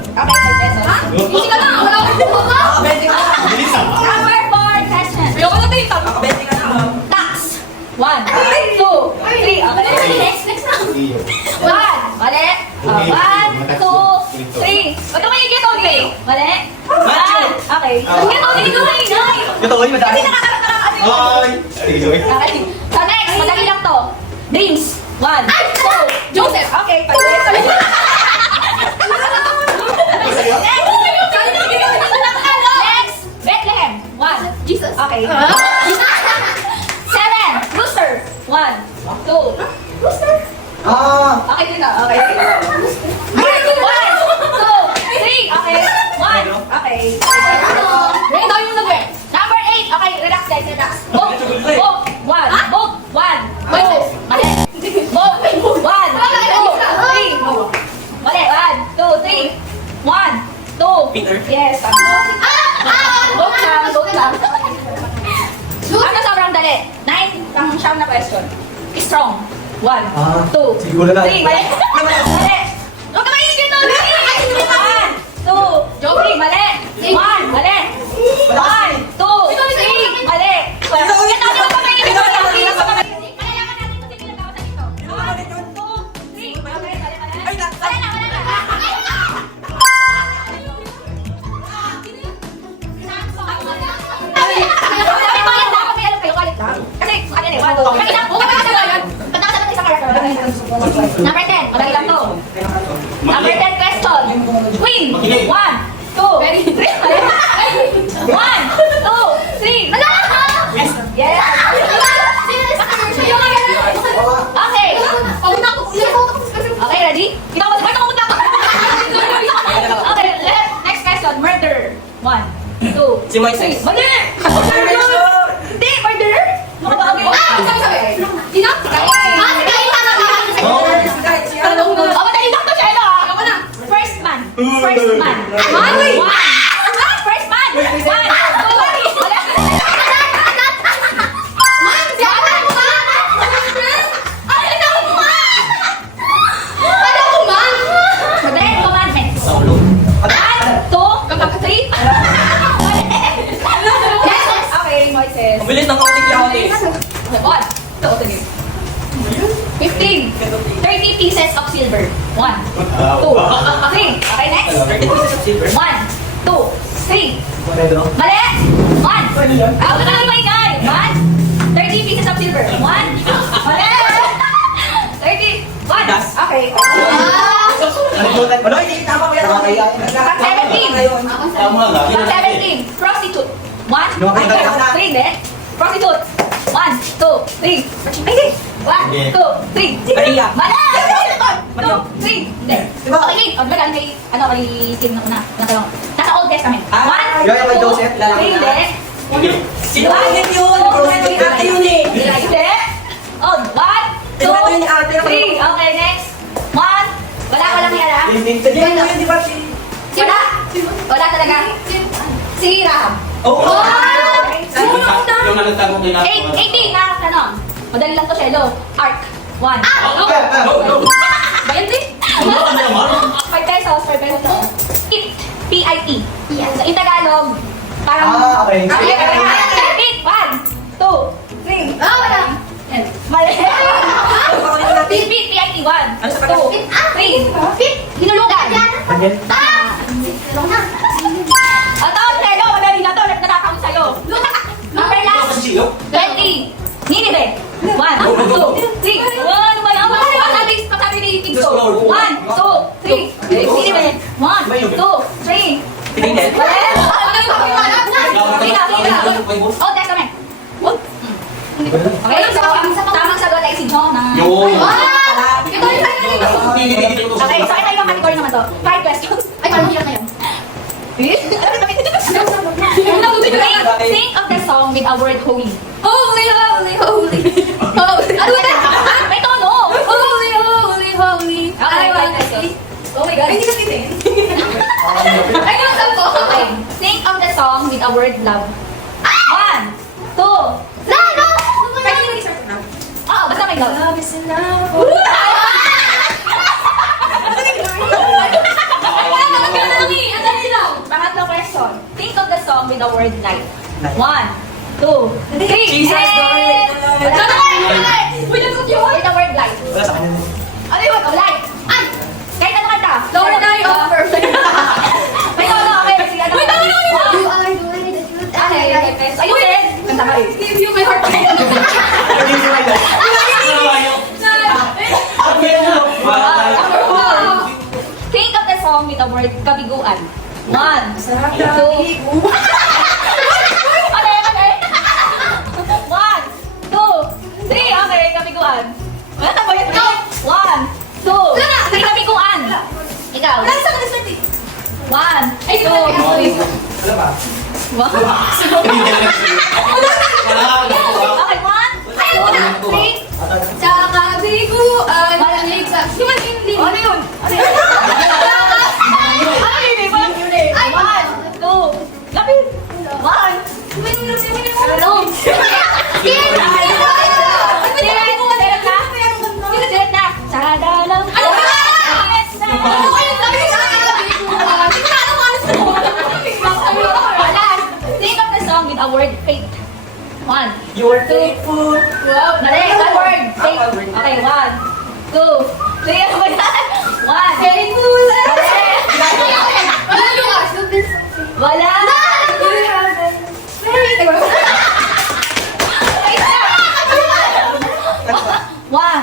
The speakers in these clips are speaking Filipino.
Okay, 5 pesos. Easy ka na. Wala akong buka. Nakabente ka na. Bilis ah. Number 4 question. Ayoko na tayo. Nakabente ka na. Tax. 1, 2, 3. Okay, next na. 1. Mali. 1, 2, 3. Ba't naman yung getogi? Mali. 1. Okay. Ang getogi ni Kuhay. Ito, uy, madami. Kasi nakakaroon na Ay! Sige, sige. Okay. So next, madali lang to. Dreams. 1, 2, Joseph. Okay, 5 pesos. Next, Bethlehem. 1. Jesus. Okay. 7. Rooster. 1, 2. Rooster. Okay din na. Okay. 1, 2, 3. Okay. 1. Okay. Ray, daw yung nag-wear. Number 8. Okay, relax guys, relax. Book. Book. 1. Book. 1. Voices. Mali. Book. 1, 2, 3. Mali. 1, 2, 3. 1, 2. Peter. Yes. Book lang. Book lang. Ano sobrang dali? 9 ang siyam na question. Strong. 1, 2, siguro na. 3. Mali. Mali. Huwag ka mainit dito. 1, 2, Joey, mali. 1, mali. 1, 2, 3, mali. Yan, huwag ka mainit dito. Kailangan natin ito. Sige, nagawa sa dito. 1, 2, 3. Mali, mali, mali. Wala na, wala na. Number 10, madali lang to. Number 10 question. Queen. 1, 2, 3. 1, 2, 3. Yes. Okay. Okay, ready? Kita mo, ba't ako magtaka? Okay, next question. Murder. 1, 2, Si Moises. Mali! Hindi, murder! Sabi! Sino? Oh, madali lang to siya, ito ah! First man. First man. One. First man. 1, 2, 3. Okay, Moises. Ang bilis ng kaunting yawalis. 1, 2, 15, 30 pieces of silver. 1, 2, 3. Okay, next. 30 pieces of silver. 1, 2, 3. Mali! 1. Ako na lang may guy. 1. 30 pieces of silver. 1. Mali! 30. 1. Das. Okay. Ano, hindi tama ko yan. Pag 17. Tama lang. Pag 17. Prostitute. 1, 2, Lumakita ka na. 3. Hindi. Prostitute. 1, 2, 3. Ay, 1, 2, 3. Maria. Mali! 2, 3. Hindi. Diba? Okay, ba galing kay, kay Tim na tanong. Nasa Old Testament. Ah, 1, yung kay Joseph, 2, lalaki 3. na. Hindi. Sino ba yun yun? Yung ate yun eh. Hindi. Oh, 1, 2, Sino ba yun ni ate? 3. Okay, next. 1. Wala ka lang yan, ha? Sabihin mo yun, di ba si... Wala. Wala talaga. Si Rahab. Oo. Okay. Yung nagtago kay Lahat. 18 na tanong. Madali lang to, Shelo. Ark. 1. Go! Bayan din. Ano ka na naman? 5 pesos. 5 pesos to. Pit. P-I-T. Sa in Tagalog, parang... Okay. Pit. 1, 2, 3. Wala. Mali. Pit. P-I-T. 1, 2, 3. Pit. Hinulugan. Ito, Shelo. Madali na to. Nagtatakaon sa'yo. Number last. 20. Nineveh. 1, 2, 3. Ano ba yan? Pasabi ni Tigso. 1, 2, 3. Nineveh. 1, 2, 3. Tingin. Old Testament. Okay, so ang tamang sagot ay si Jonah. Yun. Ito yung okay, so ito yung category naman to. 5 questions. Ay, parang hirap na yun. Think of the song with a word holy. Holy, holy, holy. Ano ba? May tono. Holy, holy, holy. Okay, 5 questions. Oh my God. Hindi kasi din. Ay, yung song ko. Okay. Think of the song with a word love. 1, 2. No! Pwede nyo mag-research na. Oo, basta may love. Love is enough. with the word light. 1, 2, 3. Jesus, Hey! Lord. Wait, that's cute. With the word light. Wala sa kanya. Ano yun? Oh, light. Ay! Kahit ano kanta? Lower na yun. Oh, perfect. May ano, okay. Sige, ano? Wait, ano yun? Wow. You are doing the truth. Okay, okay, okay. Ayusin. Kanta ka eh. Give you my heart. Ano ba yun? Ang meron. Think of the song with the word kabiguan. 1, 2. Okay, okay. 1, 2, 3. Okay, kabiguan. Ano ba yun? 1, 2. May kabiguan. Ikaw. Wala sa kanila sa 1, Ay, 2, sinabi ako. 3. Wala ba? Okay, 1, Ay, wala. 2, 3. Sa kabiguan. Human hindi. Ano yun? Ano yun? Ano yun eh? Walang yun eh. Ay, 1, 2. Lapit. 1. Ano? Direct na. Sa dalang. Ano ba? Yes na. Ano kayo sabi sa kabiguan? Tingnan mo ano sa Wala. Think of the song with a word faith. 1. You are faithful. Wow. Mali. One word. Faith. one word. Okay, 1, 2, 3. Ano ba yan? 1. Faithful. Mali. Wala. One.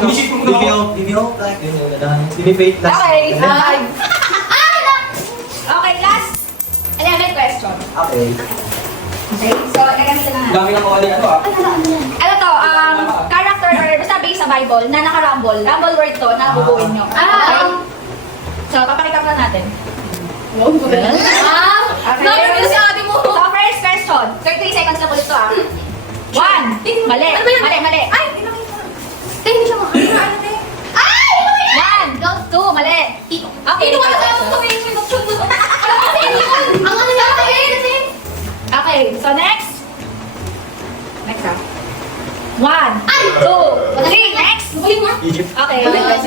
Inisip ko na. Binibate lang. Okay. Okay, last 11 question. Okay. Okay, so gagamit na. Dami na kawali ano ah. Ano to, character or basta based sa Bible na naka-rumble. Rumble word to na bubuin nyo. Okay? So, papakita ko na natin. Okay. Sabi mo. So, first question. 30 seconds lang ulit to 1. Mali. Ano ba yan? Mali. Ay, hindi siya makakita. Ay! 1, 2, mali. Okay. Hindi wala tayo sa introduction mo. Alam mo kasi yun. Ang ano natin. Okay, so next. Next 1, 2, 3, next. Egypt. Okay. Okay.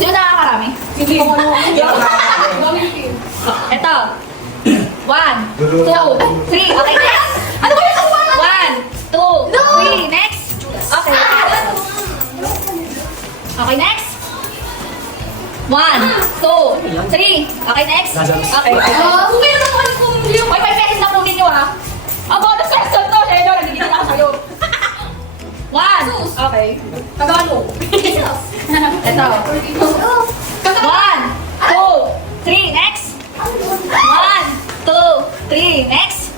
Sino nakakarami? Hindi ko ano. Ito. 1, 2, 3. Okay, next. Ano ba yung 1, 2, 3, next. Okay. Okay, next. 1, 2, 3. Okay, next. Okay. Kung meron ako alam kung hindi yung... May 5 pesos na kunin nyo ha. Ang bonus question to. Siya yun, nagigilin ako sa'yo. 1. Okay. Tagalog. Ito. 1, 2, 3, next. 1, 2, 3, next.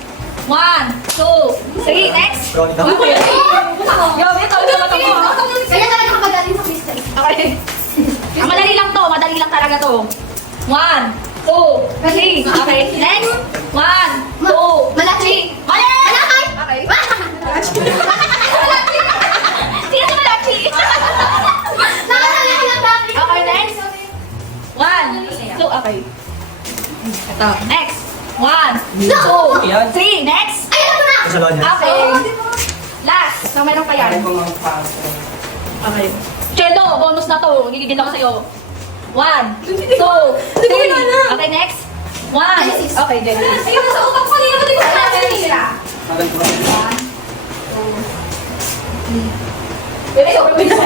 1, 2, 3, next. Veronica. Yo, ito. Kaya talaga kapagaling sa Christian. Okay. Madali lang to. Madali lang talaga to. 1, 2, 3. Okay. Next. 1, 2, Malachi. 3. Mali! Malakay. Okay. Sino si Malachi? Nakakalain lang dati. Okay, next. 1, 2, okay. Ito. Next. 1, 2, 3. Next. Ay, alam ko na. Kasalanan. Okay. Last. So, meron pa yan. Okay. Chelo, bonus na to. Gigigil ako sa'yo. 1, 2, 3. Okay, next. 1. Okay, Genesis. Ayun, nasa utak ko. Hindi ko din ko sila. Bebe, so, bebe, so,